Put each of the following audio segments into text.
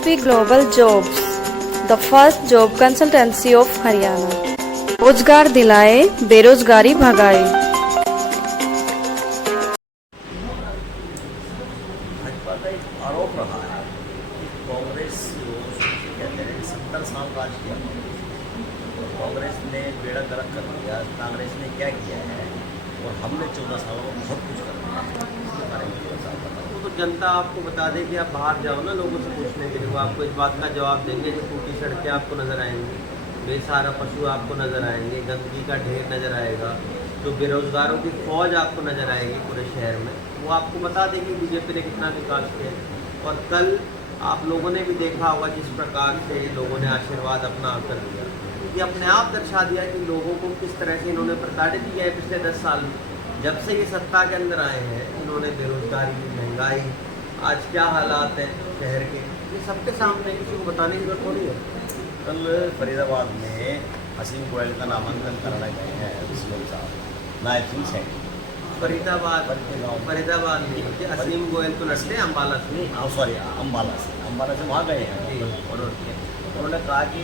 SSP Global Jobs, the first job consultancy of Haryana. रोजगार दिलाए, बेरोजगारी भगाए। भाजपा का एक आरोप रहा है कि कांग्रेस कहते हैं 70 साल राज किया कांग्रेस ने बेड़ा गर्क कर दिया। कांग्रेस ने क्या किया है और हमने 14 सालों में बहुत कुछ कर दिया है। इसके बारे में थोड़ा सा बताओ। वो तो जनता आपको बता दे कि आप बाहर जाओ ना लोगों से पूछने के लिए, वो आपको इस बात का जवाब देंगे। जो टूटी सड़कें आपको नज़र आएंगी, बेसहारा पशु आपको नज़र आएंगे, गंदगी का ढेर नज़र आएगा, जो बेरोजगारों की फौज आपको नज़र आएगी पूरे शहर में, वो आपको बता देगी बीजेपी ने कितना विकास किया है। और कल आप लोगों ने भी देखा होगा जिस प्रकार से लोगों ने आशीर्वाद अपना कर दिया, ये अपने आप दर्शा दिया कि लोगों को किस तरह से इन्होंने प्रताड़ित किया है पिछले 10 साल में। जब से ये सत्ता के अंदर आए हैं, इन्होंने बेरोजगारी, महंगाई, आज क्या हालात हैं शहर के, ये सबके सामने, किसी को बताने की जरूरत थोड़ी है। कल फरीदाबाद में हसीम गोयल का नामांकन कराने गए हैं सीएम साहब नायब सिंह सैनी। फरीदाबाद में असीम गोयल तो लड़ते हैं अम्बाला से, सॉरी अम्बाला से वहाँ गए हैं। उन्होंने कहा कि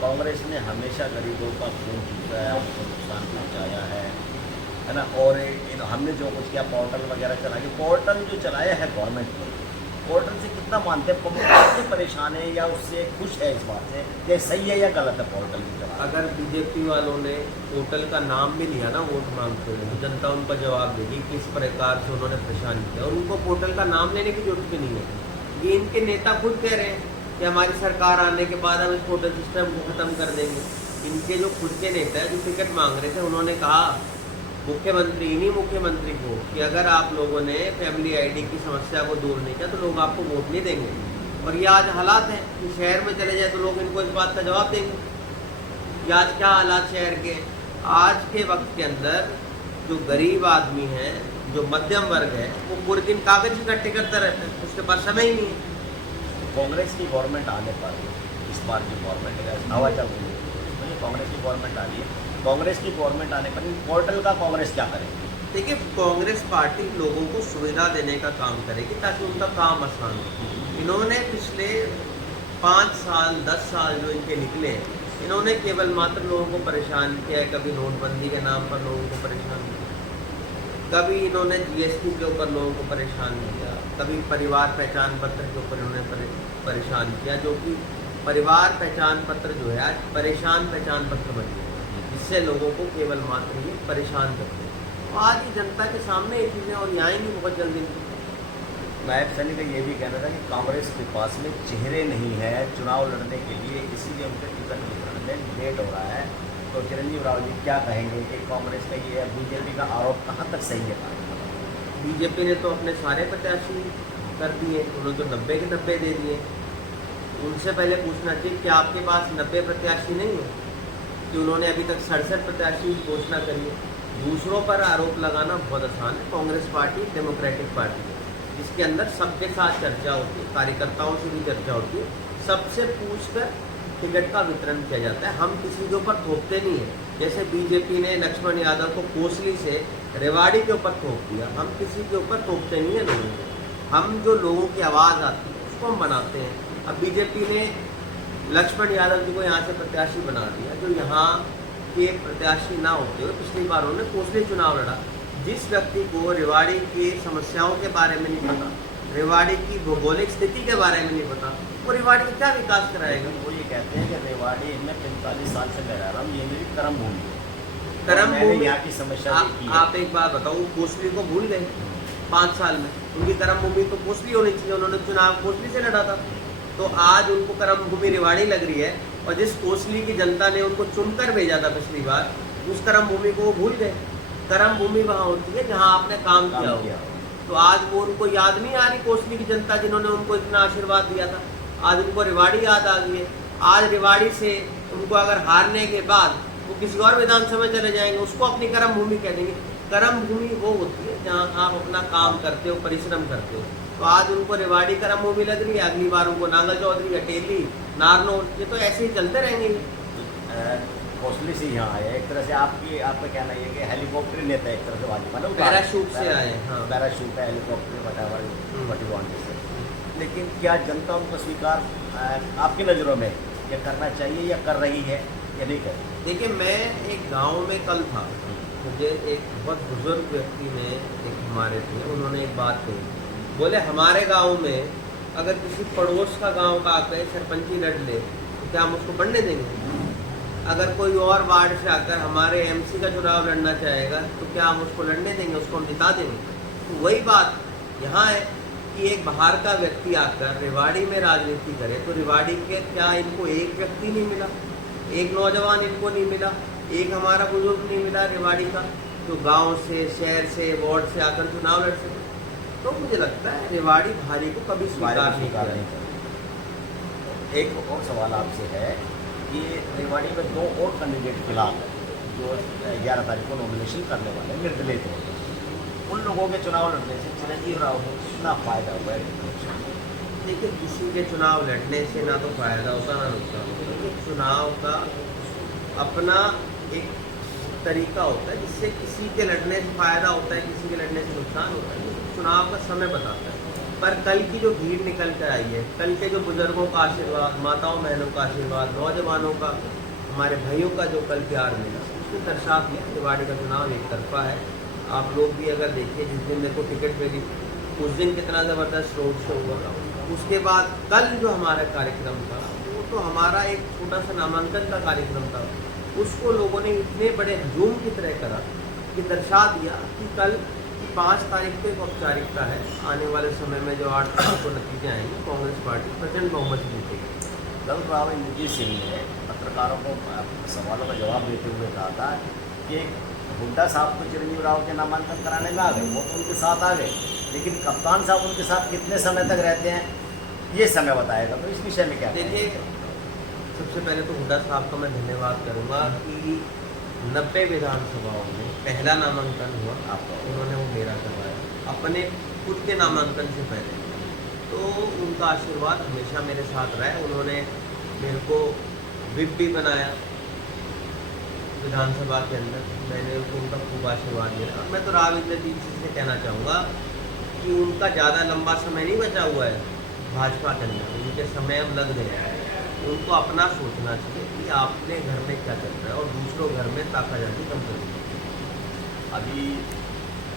कांग्रेस ने हमेशा गरीबों का खून चूसा, उनको नुकसान पहुँचाया है ना। और हमने जो कुछ किया, पोर्टल वगैरह चलाया, पोर्टल जो चलाया है गवर्नमेंट ने, पोर्टल से कितना मानते हैं? पब्लिक कितनी परेशान है या उससे खुश है इस बात से कि सही है या गलत है पोर्टल की तरह? अगर बीजेपी वालों ने पोर्टल का नाम भी लिया ना वोट मांगते हुए, तो जनता उनका जवाब देगी किस प्रकार से उन्होंने परेशान किया। और उनको पोर्टल का नाम लेने की जरूरत भी नहीं है। ये इनके नेता खुद कह रहे हैं कि हमारी सरकार आने के बाद हम इस पोर्टल सिस्टम को ख़त्म कर देंगे। इनके जो खुद के नेता है जो टिकट मांग रहे थे, उन्होंने कहा मुख्यमंत्री, इन्हीं मुख्यमंत्री को, कि अगर आप लोगों ने फैमिली आईडी की समस्या को दूर नहीं किया तो लोग आपको वोट नहीं देंगे। और ये आज हालात हैं कि शहर में चले जाए तो लोग इनको इस बात का जवाब देंगे। ये आज क्या हालात शहर के, आज के वक्त के अंदर जो गरीब आदमी है, जो मध्यम वर्ग है, वो पूरे दिन कागज इकट्ठे करता रहता है, उसके पास समय ही नहीं है। कांग्रेस की गवर्नमेंट आने पर, इस बार की गवर्नमेंट हवा चल रही है, कांग्रेस की गवर्नमेंट आ रही है, कांग्रेस की गवर्नमेंट आने पर पोर्टल का कांग्रेस क्या करेगी? देखिए, कांग्रेस पार्टी लोगों को सुविधा देने का काम करेगी ताकि उनका काम आसान हो। इन्होंने पिछले 5 साल 10 साल जो इनके निकले, इन्होंने केवल मात्र लोगों को परेशान किया है। कभी नोटबंदी के नाम पर लोगों को परेशान किया, कभी इन्होंने GST के ऊपर लोगों को परेशान किया, कभी परिवार पहचान पत्र के ऊपर इन्होंने परेशान किया, जो कि परिवार पहचान पत्र जो है आज परेशान पहचान पत्र बन गया, जिससे लोगों को केवल मात्र ये परेशान करते हैं। तो आज ही जनता के सामने ये चीज़ें और आएंगी बहुत जल्दी। नायब सैनी का ये भी कहना था कि कांग्रेस के पास में चेहरे नहीं है चुनाव लड़ने के लिए, इसीलिए उनके टिकट वितरण में लेट हो रहा है। तो चिरंजीव राव जी क्या कहेंगे कि कांग्रेस का ये बीजेपी का आरोप कहाँ तक सही है? बीजेपी ने तो अपने सारे प्रत्याशी कर दिए, उन्होंने तो 90 के 90 दे दिए। उनसे पहले पूछना चाहिए कि आपके पास 90 प्रत्याशी नहीं है कि उन्होंने अभी तक 67 प्रत्याशी की घोषणा करी है। दूसरों पर आरोप लगाना बहुत आसान है। कांग्रेस पार्टी डेमोक्रेटिक पार्टी है, जिसके अंदर सबके साथ चर्चा होती है, कार्यकर्ताओं से भी चर्चा होती है, सबसे पूछकर टिकट का वितरण किया जाता है। हम किसी के ऊपर थोपते नहीं है। जैसे बीजेपी ने लक्ष्मण यादव को कोसली से रेवाड़ी के ऊपर थोप दिया, हम किसी के ऊपर थोपते नहीं है लोगों को। हम जो लोगों की आवाज़ आती है उसको हम बनाते हैं। अब बीजेपी ने लक्ष्मण यादव जी को यहाँ से प्रत्याशी बना दिया, जो यहाँ के प्रत्याशी ना होते हुए पिछली बार उन्होंने कोसली चुनाव लड़ा। जिस व्यक्ति को रेवाड़ी की समस्याओं के बारे में नहीं पता, रेवाड़ी की भौगोलिक स्थिति के बारे में नहीं पता, वो रेवाड़ी में क्या विकास कराएगा? वो ये कहते हैं कि रेवाड़ी में 45 साल से मैं रह रहा हूँ, ये मेरी कर्म भूमि है। कर्म भूमि यहाँ की समस्या आप एक बात बताओ, कोसली को भूल गए 5 साल में? उनकी कर्म भूमि तो कोसली होनी चाहिए, उन्होंने चुनाव कोसली से लड़ा था। तो आज उनको कर्म भूमि रेवाड़ी लग रही है, और जिस कोसली की जनता ने उनको चुनकर भेजा था पिछली बार, उस कर्म भूमि को वो भूल गए। कर्म भूमि वहाँ होती है जहाँ आपने काम किया हो। तो आज वो उनको याद नहीं आ रही कोसली की जनता जिन्होंने उनको इतना आशीर्वाद दिया था, आज उनको रेवाड़ी याद आ गई है। आज रेवाड़ी से उनको अगर हारने के बाद वो किसी और विधानसभा में चले जाएंगे, उसको अपनी कर्म भूमि कह देंगे। कर्म भूमि वो होती है जहाँ आप अपना काम करते हो, परिश्रम करते हो। तो आज उनको रेवाड़ी कर्म भूमि लग रही है, अगली बार उनको नांगल चौधरी, अटेली, नारनौल, ये तो ऐसे ही चलते रहेंगे। कोसली से यहाँ आए, एक तरह से आपका कहना ये कि हेलीकॉप्टर लेते हैं एक तरह से भाजपा ना, पैराशूट से आए। हाँ, पैराशूट है, हेलीकॉप्टर, वट एवर, लेकिन क्या जनता उनको स्वीकार आपकी नज़रों में ये करना चाहिए या कर रही है या नहीं कर रही? देखिए, मैं एक गांव में कल था, मुझे एक बहुत बुजुर्ग व्यक्ति ने, एक हमारे थे, उन्होंने एक बात कही। बोले हमारे गांव में अगर किसी पड़ोस का गांव का आकर सरपंची लड़ ले तो क्या हम उसको बढ़ने देंगे? अगर कोई और वार्ड से आकर हमारे एमसी का चुनाव लड़ना चाहेगा तो क्या हम उसको लड़ने देंगे, उसको हम जिता देंगे? तो वही बात यहाँ है कि एक बाहर का व्यक्ति आकर रेवाड़ी में राजनीति करे तो रेवाड़ी के क्या इनको एक व्यक्ति नहीं मिला, एक नौजवान इनको नहीं मिला, एक हमारा बुजुर्ग नहीं मिला रेवाड़ी का जो गांव से, शहर से, वार्ड से आकर चुनाव लड़ सके? तो मुझे लगता है रेवाड़ी भारी को कभी स्वीकार नहीं करेगा। एक और सवाल आपसे है कि रेवाड़ी में 2 और कैंडिडेट फिलहाल जो 11 तारीख को नॉमिनेशन करने वाले निर्दलीय थे, उन लोगों के चुनाव लड़ने से चिरंजीव राव को कितना फायदा हुआ है? देखिए, किसी के चुनाव लड़ने से ना तो फायदा होता ना नुकसान होता। देखिए, चुनाव का अपना एक तरीका होता है जिससे किसी के लड़ने से फायदा होता है, किसी के लड़ने से नुकसान होता है, चुनाव का समय बताता है। पर कल की जो भीड़ निकल कर आई है, कल के जो बुजुर्गों का आशीर्वाद, माताओं बहनों का आशीर्वाद, नौजवानों का, हमारे भाइयों का जो कल प्यार मिला, उसने दर्शा दिया रेवाड़ी का चुनाव एक तरफा है। आप लोग भी अगर देखिए, जिस दिन मेरे को टिकट मिली उस दिन कितना ज़बरदस्त रोड शो हुआ। उसके बाद कल जो हमारा कार्यक्रम था वो तो हमारा एक छोटा सा नामांकन का कार्यक्रम था, उसको लोगों ने इतने बड़े हजूम की तरह करा कि दर्शा दिया कि कल 5 तारीख को एक औपचारिकता है, आने वाले समय में जो 8 तारीख को नतीजे आएंगे कांग्रेस पार्टी प्रचंड बहुमत से जीतेगी। कल राव इंद्रजीत सिंह ने पत्रकारों को सवालों का जवाब देते हुए कहा था कि हुड्डा साहब तो चिरंजीव राव के नामांकन कराने में आ गए, वो तो उनके साथ आ गए, लेकिन कप्तान साहब उनके साथ कितने समय तक रहते हैं ये समय बताएगा। तो इस विषय में क्या देखिए, सबसे पहले तो हुड्डा साहब का मैं धन्यवाद करूँगा कि 90 विधानसभाओं में पहला नामांकन हुआ आपका, उन्होंने वो मेरा करवाया अपने खुद के नामांकन से पहले। तो उनका आशीर्वाद हमेशा मेरे साथ रहा है। उन्होंने मेरे को विप भी बनाया विधानसभा के अंदर, मैंने उनका खूब आशीर्वाद लिया। और मैं तो राव इंद्रजीत सिंह से कहना चाहूँगा कि उनका ज़्यादा लंबा समय नहीं बचा हुआ है भाजपा के अंदर, उनके समय अब लग गए हैं। उनको अपना सोचना चाहिए कि आपने घर में क्या चल रहा है और दूसरों घर में ताकाजानी कम करनी चाहिए। अभी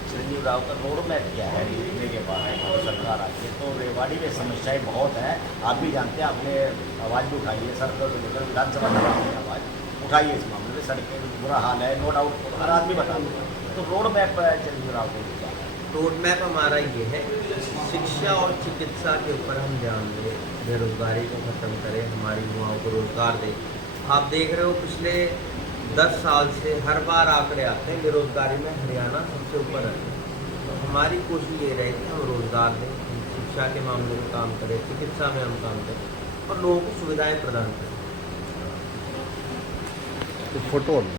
चिरंजीव राव का रोड मैप क्या है जीतने के बाद सरकार आती है? तो रेवाड़ी में समस्याएं बहुत हैं, आप भी जानते हैं, आपने आवाज़ भी उठाई है, सड़कों को लेकर विधानसभा में आपने आवाज़ उठाई है इस मामले में। सड़कें बुरा हाल है, नो डाउट, हर आदमी बता दो। तो रोड मैप चिरंजीव राव को क्या है? रोड मैप हमारा ये है, शिक्षा और चिकित्सा के ऊपर हम ध्यान दें, बेरोजगारी को ख़त्म करें, हमारी युवाओं को रोज़गार दें। आप देख रहे हो पिछले 10 साल से हर बार आंकड़े आते हैं, बेरोजगारी में हरियाणा सबसे ऊपर है। तो हमारी कोशिश ये रहे कि हम रोज़गार दें, हम शिक्षा के मामले में काम करें, चिकित्सा में हम काम करें और लोगों को सुविधाएँ प्रदान करें। फोटो